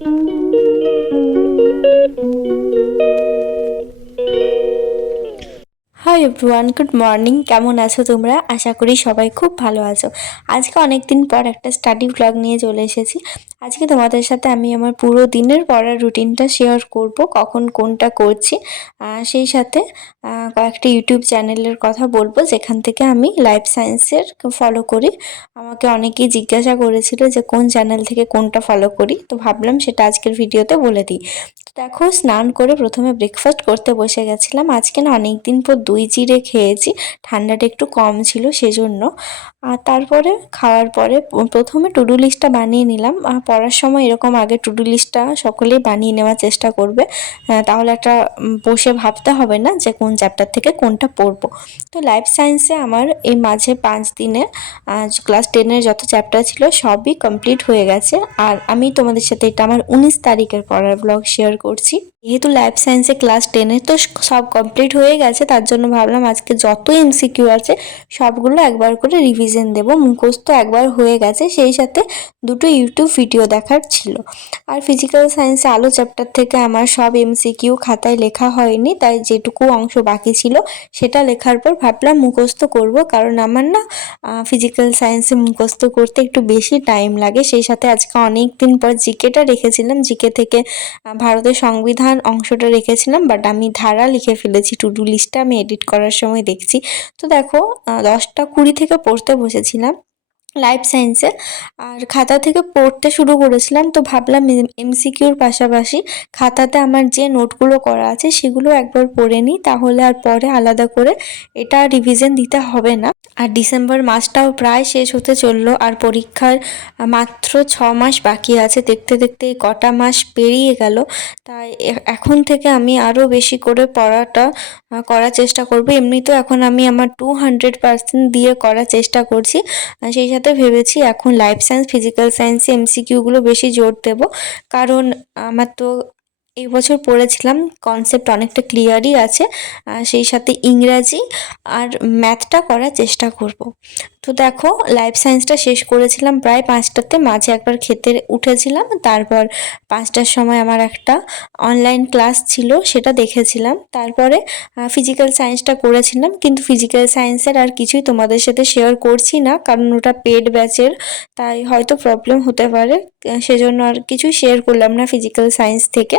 Hi everyone, good morning. কেমন আছো তোমরা? আশা করি সবাই খুব ভালো আছো। আজকে অনেক দিন পর একটা স্টাডি ব্লগ নিয়ে চলে এসেছি। আজকে তোমাদের সাথে আমি আমার পুরো দিনের পড়ার রুটিনটা শেয়ার করব, কখন কোনটা করছি। সেই সাথে কয়েকটা ইউটিউব চ্যানেলের কথা বলবো যেখান থেকে আমি লাইফ সায়েন্সের ফলো করি। আমাকে অনেকেই জিজ্ঞাসা করেছিল যে কোন চ্যানেল থেকে কোনটা ফলো করি, তো ভাবলাম সেটা আজকের ভিডিওতে বলে দিই। তো দেখো, স্নান করে প্রথমে ব্রেকফাস্ট করতে বসে গেছিলাম। আজকে না অনেক দিন পর দই চিড়ে খেয়েছি, ঠান্ডাটা একটু কম ছিল সেজন্য। আর তারপরে খাওয়ার পরে প্রথমে টু ডু লিস্টটা বানিয়ে নিলাম। পড়ার সময় এরকম আগে টু ডু লিস্টটা সকলেই বানিয়ে নেওয়ার চেষ্টা করবে, তাহলে একটা বসে ভাবতে হবে না যে কোন চ্যাপ্টার থেকে কোনটা পড়বো। তো লাইফ সায়েন্সে আমার এই মাঝে 5 দিনে ক্লাস 10-এর যত চ্যাপ্টার ছিল সবই কমপ্লিট হয়ে গেছে। আর আমি তোমাদের সাথে এটা আমার 19 তারিখের পড়ার ব্লগ শেয়ার করছি। যেহেতু লাইফ সায়েন্সে ক্লাস 10-এর তো সব কমপ্লিট হয়ে গেছে, তার জন্য ভাবলাম আজকে যত এমসিকিউ আছে সবগুলো একবার করে রিভিশন দেব। মুখস্থ একবার হয়ে গেছে, সেই সাথে দুটো ইউটিউব ভিডিও দেখার ছিল। আর ফিজিক্যাল সায়েন্সে আলো চ্যাপ্টার থেকে আমার সব এমসিকিউ খাতায় লেখা হয়নি, তাই যেটুকু অংশ বাকি ছিল সেটা লেখার পর ভাবলাম মুখস্থ করব, কারণ আমার না ফিজিক্যাল সায়েন্সে মুখস্থ করতে একটু বেশি টাইম লাগে। সেই সাথে আজকে অনেক দিন পর জিকেটা রেখেছিলাম, জিকে থেকে ভারতের সংবিধান অংশটা রেখেছিলাম, বাট আমি ধারা লিখে ফেলেছি। টু ডু লিস্টটা আমি এডিট করার সময় দেখছি। তো দেখো, 10টা 20 থেকে পড়তে বসেছিলাম লাইফ সায়েন্সে, আর খাতা থেকে পড়তে শুরু করেছিলাম। তো ভাবলাম এমসিকিউর পাশাপাশি খাতাতে আমার যে নোটগুলো করা আছে সেগুলো একবার পড়ে নিই, তাহলে আর পরে আলাদা করে এটা রিভিশন দিতে হবে না। আর ডিসেম্বর মাসটাও প্রায় শেষ হতে চললো, আর পরীক্ষার মাত্র 6 মাস বাকি আছে। দেখতে দেখতে কটা মাস পেরিয়ে গেল। তাই এখন থেকে আমি আরও বেশি করে পড়াটা করার চেষ্টা করব। এমনিতেও এখন আমি আমার 200% দিয়ে করার চেষ্টা করছি। সেই সাথে ভেবেছি এখন লাইফ সায়েন্স, ফিজিক্যাল সায়েন্সে এমসিকিউগুলো বেশি জোর দেব, কারণ আমার তো এই বছর পড়েছিলাম কনসেপ্ট অনেকটা ক্লিয়ারই আছে। সেই সাথে ইংরাজি আর ম্যাথটা করার চেষ্টা করব। তো দেখো, লাইফ সায়েন্সটা শেষ করেছিলাম প্রায় 5টাতে। মাঝে একবার খেতে উঠেছিলাম, তারপর 5টার সময় আমার একটা অনলাইন ক্লাস ছিল, সেটা দেখেছিলাম। তারপরে ফিজিক্যাল সায়েন্সটা করেছিলাম, কিন্তু ফিজিক্যাল সায়েন্সের আর কিছুই তোমাদের সাথে শেয়ার করছি না, কারণ ওটা পেড ব্যাচের, তাই হয়তো প্রবলেম হতে পারে। সেজন্য আর কিছুই শেয়ার করলাম না ফিজিক্যাল সায়েন্স থেকে।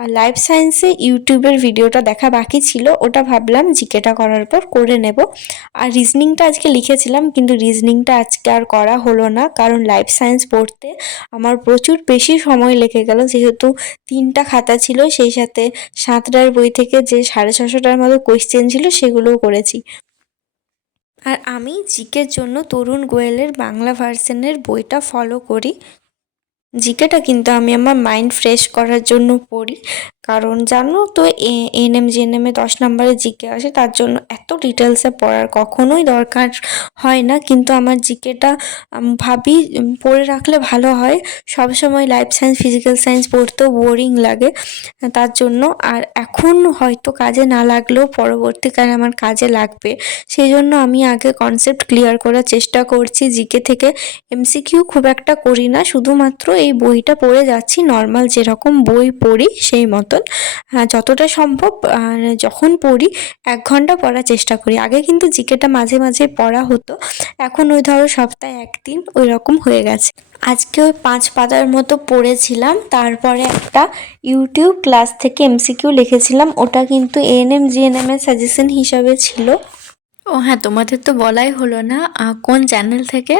আর লাইফ সায়েন্সে ইউটিউবের ভিডিওটা দেখা বাকি ছিল, ওটা ভাবলাম জিকেটা করার পর করে নেব। আর রিজনিংটা আজকে লিখেছিলাম, কিন্তু রিজনিংটা আজকে আর করা হলো না, কারণ লাইফ সায়েন্স পড়তে আমার প্রচুর বেশি সময় লেগে গেল। যেহেতু 3টা খাতা ছিল, সেই সাথে 7টার বই থেকে যে 650টার মতো কোয়েশ্চেন ছিল সেগুলোও করেছি। আর আমি জিকের জন্য তরুণ গোয়েলের বাংলা ভার্সনের বইটা ফলো করি। জিকেটা কিন্তু আমি আমার মাইন্ড ফ্রেশ করার জন্য পড়ি, কারণ জানো তো এএনএম জিএনএমে 10 নম্বরের জিকে আসে, তার জন্য এত ডিটেলসে পড়ার কখনোই দরকার হয় না। কিন্তু আমার জিকেটা ভাবি পড়ে রাখলে ভালো হয়। সবসময় লাইফ সায়েন্স, ফিজিক্যাল সায়েন্স পড়তেও বোরিং লাগে, তার জন্য। আর এখন হয়তো কাজে না লাগলেও পরবর্তীকালে আমার কাজে লাগবে, সেই জন্য আমি আগে কনসেপ্ট ক্লিয়ার করার চেষ্টা করছি। জিকে থেকে এমসিকিউ খুব একটা করি না, শুধুমাত্র এই বইটা পড়ে যাচ্ছি, নর্মাল যেরকম বই পড়ি সেই মতন। যতটা সম্ভব যখন পড়ি 1 ঘন্টা পড়ার চেষ্টা করি। আগে কিন্তু জিকেটা মাঝে মাঝে পড়া হতো, এখন ওই ধরো সপ্তাহে 1 দিন ওই রকম হয়ে গেছে। আজকে ওই 5 পাতার মতো পড়েছিলাম, তারপরে একটা ইউটিউব ক্লাস থেকে এমসিকিউ লিখেছিলাম। ওটা কিন্তু এএনএম জিএনএম এর সাজেশন হিসাবে ছিল। ও হ্যাঁ, তোমাদের তো বলাই হলো না কোন চ্যানেল থেকে,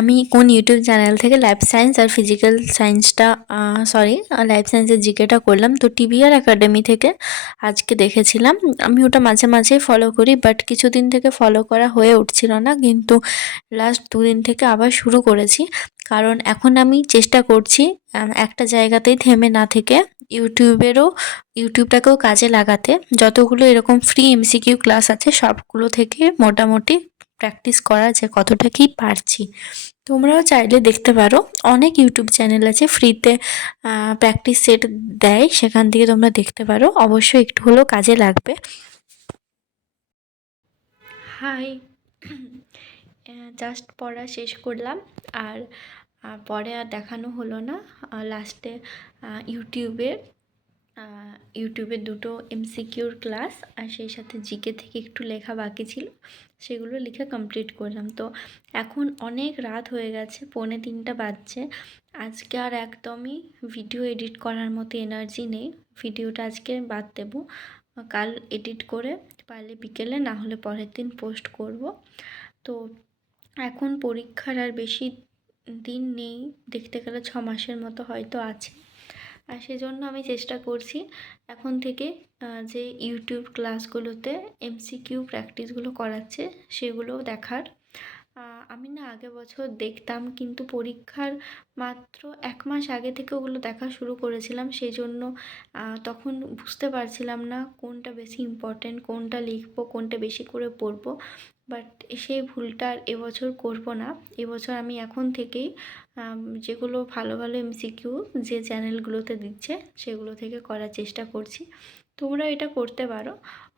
আমি কোন ইউটিউব চ্যানেল থেকে লাইফ সায়েন্স আর ফিজিক্যাল সায়েন্সটা, সরি, লাইফ সায়েন্সের জিকেটা করলাম। তো টিবিআর একাডেমি থেকে আজকে দেখেছিলাম। আমি ওটা মাঝে মাঝেই ফলো করি, বাট কিছুদিন থেকে ফলো করা হয়ে উঠছিল না, কিন্তু লাস্ট 2 দিন থেকে আবার শুরু করেছি। কারণ এখন আমি চেষ্টা করছি একটা জায়গাতেই থেমে না থেকে ইউটিউবটাকেও কাজে লাগাতে। যতগুলো এরকম ফ্রি এমসিকিউ ক্লাস আছে সবগুলো থেকে মোটামুটি প্র্যাকটিস করা যে কতটা কি পারছি। তোমরাও চাইলে দেখতে পারো, অনেক ইউটিউব চ্যানেল আছে ফ্রিতে প্র্যাকটিস সেট দেয়, সেখান থেকে তোমরা দেখতে পারো, অবশ্যই একটু হলেও কাজে লাগবে। হাই, জাস্ট পড়া শেষ করলাম, আর পরে আর দেখানো হলো না। লাস্টে ইউটিউবের দুটো এমসিকিউর ক্লাস আর সেই সাথে জিকে থেকে একটু লেখা বাকি ছিল, সেগুলো লিখে কমপ্লিট করলাম। তো এখন অনেক রাত হয়ে গেছে, 2:45 বাজছে। আজকে আর একদমই ভিডিও এডিট করার মতো এনার্জি নেই। ভিডিওটা আজকে বাদ দেবো, কাল এডিট করে পারলে বিকেলে, না হলে পরের দিন পোস্ট করব। তো এখন পরীক্ষার আর বেশি দিন নেই, দেখতে গেলে 6 মাসের মতো হয়তো আছে। আর সেজন্য আমি চেষ্টা করছি এখন থেকে যে ইউটিউব ক্লাসগুলোতে এমসিকিউ প্র্যাকটিসগুলো করাচ্ছে সেগুলো দেখার। আমি না আগের বছর দেখতাম, কিন্তু পরীক্ষার মাত্র 1 মাস আগে থেকে ওগুলো দেখা শুরু করেছিলাম। সেই জন্য তখন বুঝতে পারছিলাম না কোনটা বেশি ইম্পর্ট্যান্ট, কোনটা লিখবো, কোনটা বেশি করে পড়বো। বাট সেই ভুলটা আর এবছর করবো না। এবছর আমি এখন থেকেই যেগুলো ভালো ভালো এমসিকিউ যে চ্যানেলগুলোতে দিচ্ছে সেগুলো থেকে করার চেষ্টা করছি। তোমরা এটা করতে পারো।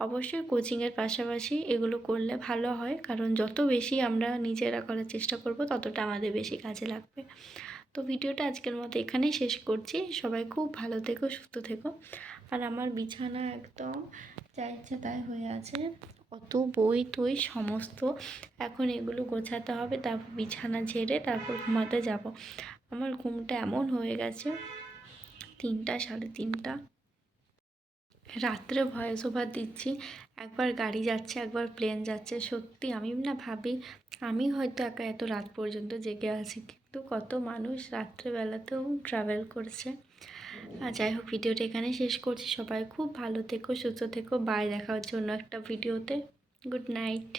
অবশ্যই কোচিংয়ের পাশাপাশি এগুলো করলে ভালো হয়, কারণ যত বেশি আমরা নিজেরা করার চেষ্টা করব ততটা আমাদের বেশি কাজে লাগবে। তো ভিডিওটা আজকের মতো এখানেই শেষ করছি। সবাই খুব ভালো থেকো, সুস্থ থেকো। আর আমার বিছানা একদম যা ইচ্ছা তাই হয়ে আছে, অত বই টই সমস্ত, এখন এগুলো গোছাতে হবে, তারপর বিছানা ঝেড়ে তারপর ঘুমাতে যাব। আমার ঘুমটা এমন হয়ে গেছে 3টা, 3:30। রাত্রে ভয়েস ওভার দিচ্ছি, একবার গাড়ি যাচ্ছে, একবার প্লেন যাচ্ছে। সত্যি আমি না ভাবি আমি হয়তো একা এত রাত পর্যন্ত জেগে আছি, কিন্তু কত মানুষ রাত্রেবেলাতেও ট্রাভেল করছে। আর যাই হোক, ভিডিওটা এখানে শেষ করছি। সবাই খুব ভালো থেকো, সুস্থ থেকো। বাই, দেখা হচ্ছে অন্য একটা ভিডিওতে। Good night.